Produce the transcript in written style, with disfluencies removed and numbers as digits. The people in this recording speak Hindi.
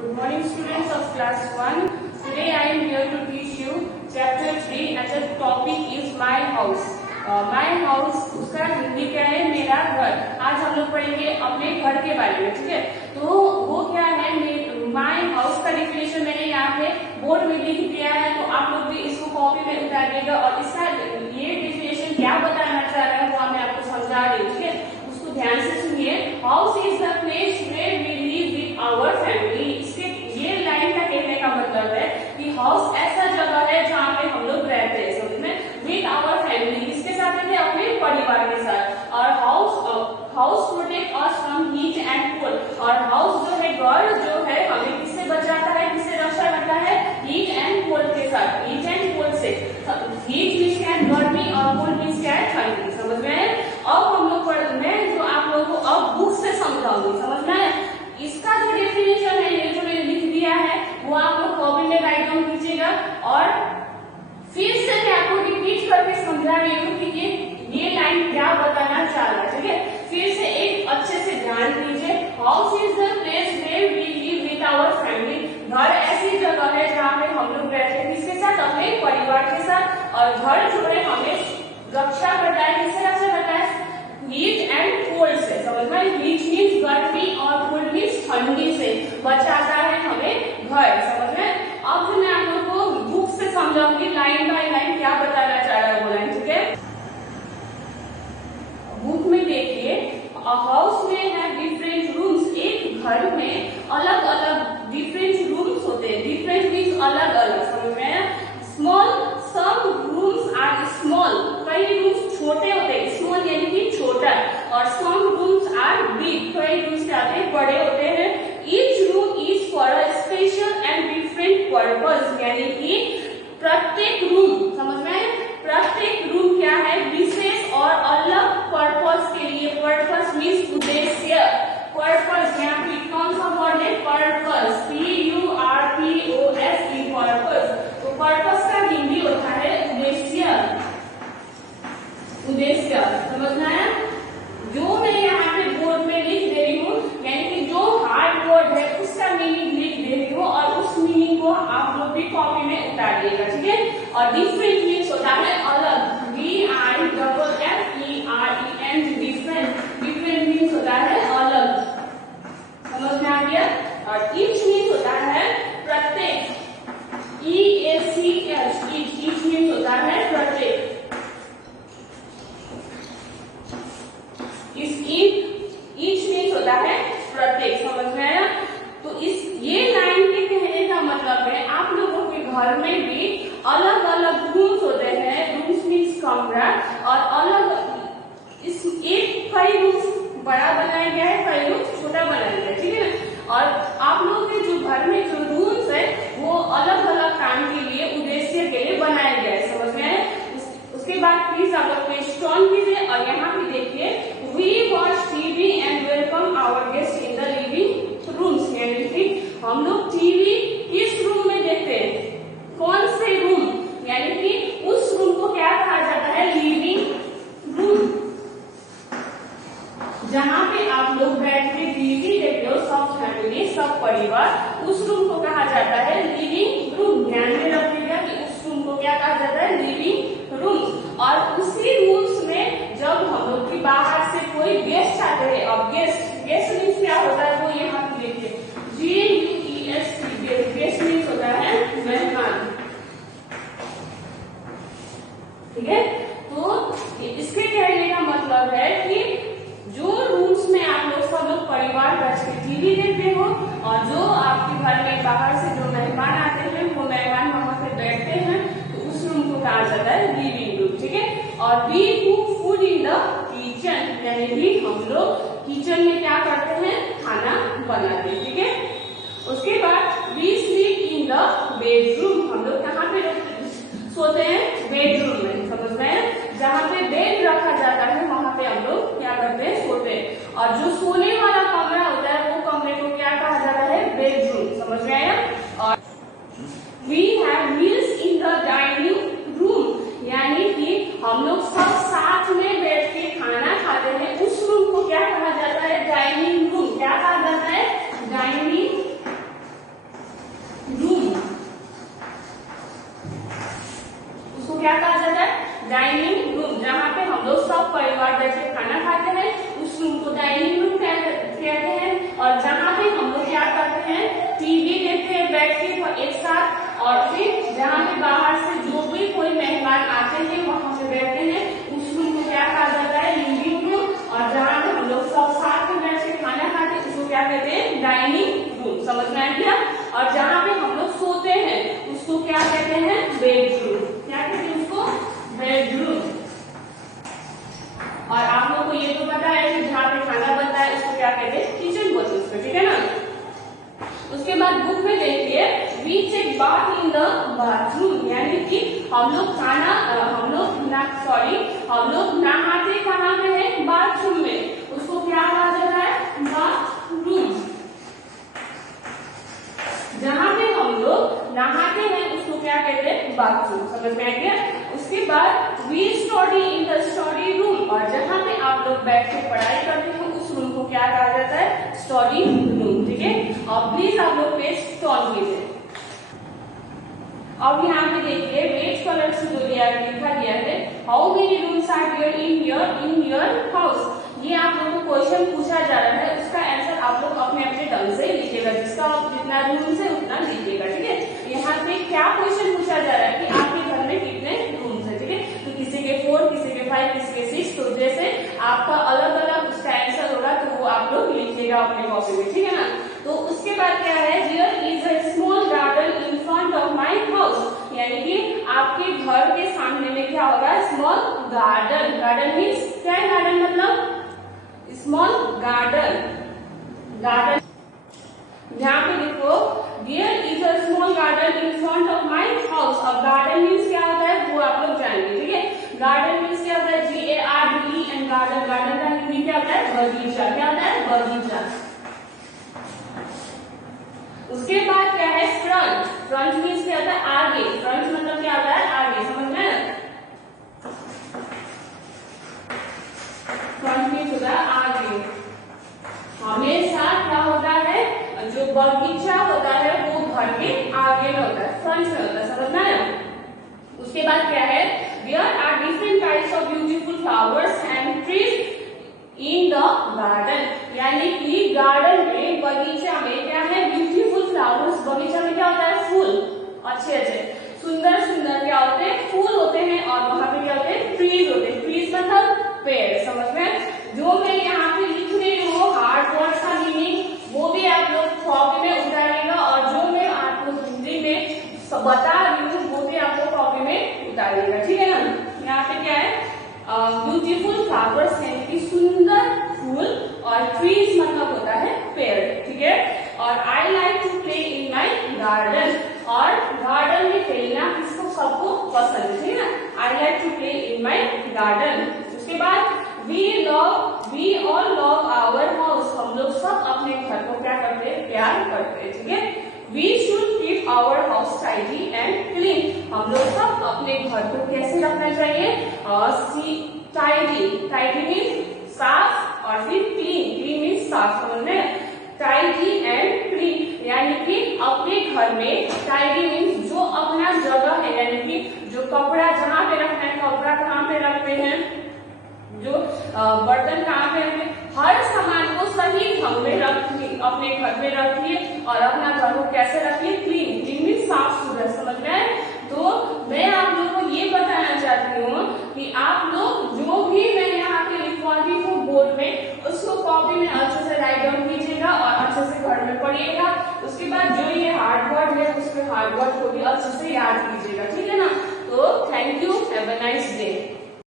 Good morning, students of class 1. Today I am here to teach you chapter 3 and the topic is my house. My house उसका हिंदी क्या है? मेरा घर. आज हम लोग पढ़ेंगे अपने घर के बारे में, ठीक है? तो वो क्या है? My house का डिफिनेशन मैंने यहाँ पे बोर्ड में लिख दिया है, तो आप लोग भी इसको कॉपी में उतारिएगा और इसका ये डिफिनेशन क्या बताना चाह रहा है वो मैं आपको समझा रही हूँ, ठीक है? उसको ध्यान से सुनिए. House is the place where we live with our family. इसके ये लाइन का कहने का मतलब है कि हाउस ऐसा जगह है जहाँ पे हम लोग रहते हैं, समझ में? विद आवर फैमिली, किसके साथ रहते हैं? अपने परिवार के साथ. और house protect us from heat and cold. और हाउस जो है, घर जो है, हमें किससे बचाता है, किससे रक्षा करता है? हीट एंड कोल्ड के साथ. हीट एंड कोल्ड से. हीट मीन्स क्या है? गर्मी, और कोल्ड मीन्स क्या है? ठंडी. समझ में आए? अब हम लोग मैं जो आप लोगों को अब बुक से समझाऊंगी, समझ में आए? इसका जो डेफिनेशन है, ये जो मैंने लिख दिया है, वो आप लोग कॉपी में राइट डाउन कीजिएगा. और फिर से मैं आपको रिपीट करके समझा रही हूँ कि ये लाइन क्या बताना चाह रहा है, ठीक है? फिर से एक अच्छे से ध्यान दीजिए. House is the place where we live with our family. घर ऐसी जगह है जहाँ पे हम लोग रहते हैं, किसके साथ? अपने परिवार के साथ. और घर जो है हमें रक्षा करता है, किससे रक्षा करता है? हीट एंड कोल्ड से. समझ में? हीट मीन्स गर्मी और कोल्ड मीन्स ठंडी से बचाता है हमें घर. समझ में? अब मैं आप लोगों को बुक से समझाऊंगी लाइन बाय लाइन क्या बताना चाह रहा है वो लाइन, ठीक है? बुक में देखिए, हाउस में है डिफरेंट रूम्स. एक घर में अलग अलग डिफरेंट रूम्स होते हैं. डिफरेंट मीन्स अलग अलग. समझ में? Small, some rooms are small. कई रूम्स छोटे होते हैं, स्मॉल यानी कि छोटा. और सम रूम्स आर बिग. कई रूम्स क्या होते हैं? बड़े होते हैं. Each room is for a special and different purpose. यानी कि प्रत्येक रूम, समझ में? प्रत्येक रूम क्या है? विशेष और अलग पर्पस के लिए. पर्पस मीन्स उद्देश्य. पर्पस, यहाँ पे कौन सा वर्ड है? पर्पस. PURPOSE, purpose. तो पर्पस का हिंदी होता है उद्देश्य. उद्देश्य, समझना है? जो मैं यहाँ पे बोर्ड में लिख दे रही हूँ, यानी कि जो हार्ड वर्ड है उसका मीनिंग लिख दे रही हूँ और उस मीनिंग को आप लोग भी कॉपी में उतारिएगा, ठीक है? और डिफरेंट मीन्स होता है अलग. DIFFERENT. डिफरेंट मीन्स होता है अलग. समझ में आ गया? और ईच मीन्स होता है प्रत्येक. EACH, ईच मीन्स होता है प्रत्येक. ईच मीन्स होता है प्रत्येक. समझ में आया? तो ये लाइन के कहने का मतलब है आप लोगों के घर में भी अलग अलग रूम्स होते हैं. रूम्स मीन्स कमरा. और अलग इस एक कई रूम्स बड़ा बनाया गया है, कई रूम्स छोटा बनाया गया है, ठीक है ना? और आप लोगों के जो घर में जो रूम्स है वो अलग अलग काम के लिए, उद्देश्य के लिए बनाया गया है. समझ में आया? उसके बाद प्लीज आप लोग पेज टर्न कीजिए और यहाँ पे देखिए, we watch TV and welcome our guest in the living rooms. यानी कि हम लोग टीवी किस रूम में देखते हैं? कौन से रूम? यानी कि उस रूम को क्या कहा जाता है? Living room. जहाँ पे आप लोग बैठ के टीवी देखते हो, सब फैमिली, सब परिवार, उस रूम को कहा जाता है लिविंग रूम. ध्यान में रखिएगा कि उस रूम को क्या कहा जाता है? Living room. और उसी रूम्स में जब हम लोग की बाहर से कोई गेस्ट आते हैं, अब गेस्ट मीन्स क्या होता है वो यहाँ पे देखिए, GUEST. गेस्ट मीन्स होता है मेहमान, ठीक है? तो इसके कहने का मतलब है कि जो रूम्स में आप लोग सब लोग परिवार बैठ के टीवी देखते हो, और जो आपके घर में बाहर से जो मेहमान आते हैं वो मेहमान वहां पे बैठते हैं, तो उस रूम को कहा जाता है लिविंग रूम, ठीक है? और we cook food in the kitchen. यानी कि हम लोग किचन में क्या करते हैं? खाना बनाते हैं, ठीक है? उसके बाद we sleep in the bedroom. हम लोग कहाँ पे सोते हैं? बेडरूम में. समझ में? जहाँ पे बेड रखा जाता है वहां पे हम लोग क्या करते हैं? सोते हैं. और जो सोने वाला कमरा होता है वो कमरे को क्या कहा जाता है? बेडरूम. समझ में आया? और we have meals in the dining room. यानी कि हम लोग सब साथ में बैठ के खाना खाते हैं. उस रूम को क्या कहा जाता है? Dining room. क्या कहा जाता है? डाइनिंग हैं, टीवी देखते हैं बैठ के एक साथ, और फिर जहाँ पे बाहर से जो भी कोई मेहमान आते हैं वहां पे बैठते हैं, उस रूम को क्या कहा जाता है, लिविंग रूम। और जहाँ पे हम लोग सब साथ में बैठ के खाना खाते हैं उसको क्या कहते हैं, डाइनिंग रूम। समझ में आ गया। और जहाँ पे हम लोग सोते हैं उसको क्या कहते हैं, बेडरूम। क्या कहते हैं उसको, बेडरूम। और आप लोग को ये तो पता है कि जहाँ पे खाना बनता है उसको क्या कहते हैं, किचन बोलते हैं उसको, ठीक है ना। उसके बाद बुक में देखिए, we take bath in the bathroom, यानी कि हम लोग हम लोग नहाते कहाँ पे है, बाथरूम में। उसको क्या कहा जाता है, बाथरूम। जहाँ पे हम लोग नहाते हैं उसको क्या कहते हैं, बाथरूम। समझ में आ गया। उसके बाद we study in the study room, और जहाँ पे आप लोग बैठ के पढ़ाई करते हैं उस रूम को क्या कहा जाता है, स्टडी रूम। ठीक है। और प्लीज आप लोग पेज टर्न कीजिए। अब यहाँ पे देखिए रेड कलर से जो लिखा गया है, how many rooms are there in your house. ये आप लोगों को क्वेश्चन पूछा जा रहा है, उसका आंसर आप लोग अपने अपने ढंग से लिखिएगा, जिसका जितना रूम्स है उतना लिखिएगा। ठीक है। यहाँ पे क्या क्वेश्चन पूछा जा रहा है कि आपके घर में कितने रूम्स है। ठीक है। तो किसी के 4, किसी के 5, किसी के 6, तो जैसे आपका अलग अलग उसका आंसर होगा तो वो आप लोग लिखिएगा अपने कॉपी में। ठीक है ना। तो उसके बाद क्या है, there is a small garden in front of my house, यानी कि आपके घर के सामने में क्या होगा, स्मॉल गार्डन। गार्डन मीन्स क्या है, गार्डन मतलब स्मॉल गार्डन। गार्डन यहाँ पे देखो, there is a small garden in front of my house. अब गार्डन मीन्स क्या होता है वो आप लोग जानेंगे। ठीक है। गार्डन मीन्स क्या होता है, GARDE एंड गार्डन। गार्डन का हिंदी क्या होता है, बगीचा। क्या होता है, बगीचा। उसके बाद क्या है, फ्रंट। फ्रंट मीन्स क्या होता है, आगे। फ्रंट मतलब क्या होता है, आगे। समझ में, फ्रंट मीन्स होता है आगे। हमेशा क्या होता है, जो बगीचा होता है वो घर के आगे में होता है, फ्रंट में होता है। समझना है। उसके बाद क्या है, there are different types of beautiful flowers and trees in the garden, यानी कि गार्डन में, बगीचा में क्या है, ब्यूटीफुल फ्लावर्स। बगीचा में क्या होता है, फूल, अच्छे अच्छे सुंदर सुंदर क्या होते हैं, फूल होते हैं। और वहां पे क्या होते हैं, ट्रीज होते हैं। ट्रीज मतलब पेड़। समझ में। जो मैं यहाँ पे लिख रही हूँ हार्ड वर्ड्स का मीनिंग वो भी आप लोग कॉपी में उतारिएगा, और जो मैं आपको हिंदी में बता रही हूँ वो भी आप लोग कॉपी में उतारिएगा। ठीक है ना। यहाँ पे क्या है, ब्यूटीफुल फ्लावर्स यानी कि सुंदर फूल, और ट्रीज मतलब होता है पेड़। ठीक है। और I like to play in my garden, और गार्डन में खेलना किसको, सबको पसंद है। ठीक है ना। I like to play in my garden. उसके बाद we all love our house, हम लोग सब अपने घर को क्या करते हैं, प्यार करते हैं। ठीक है। We should keep our house tidy and clean, हम लोग सब अपने घर को कैसे रखना चाहिए, टाइडी। टाइडी मीन्स साफ, और फिर क्लीन। क्लीन मीन्स साफ। समझ में। टाइडी एंड क्लीन यानी कि अपने घर में, टाइडी मीन्स जो अपना जगह है, यानी कि जो कपड़ा जहाँ पे रखना है, कपड़ा कहाँ पे रखते हैं, जो बर्तन कहाँ पे रखते हैं, हर सामान को सही ढंग में रखिए, अपने घर में रखिए, और अपना घर को कैसे रखिए, क्लीन। क्लीन मीन्स साफ सुथरा। समझ में। तो मैं आप लोगों को ये बताना चाहती हूँ कि आप लोग जो भी मैं यहाँ पे लिखवाती हूँ बोर्ड में, उसको कॉपी में अच्छे से राइट डाउन कीजिएगा और अच्छे से घर में पढ़िएगा। उसके बाद जो ये हार्ड वर्ड है उसके हार्ड वर्ड को भी अच्छे से याद कीजिएगा। ठीक है ना। तो thank you, have a nice day.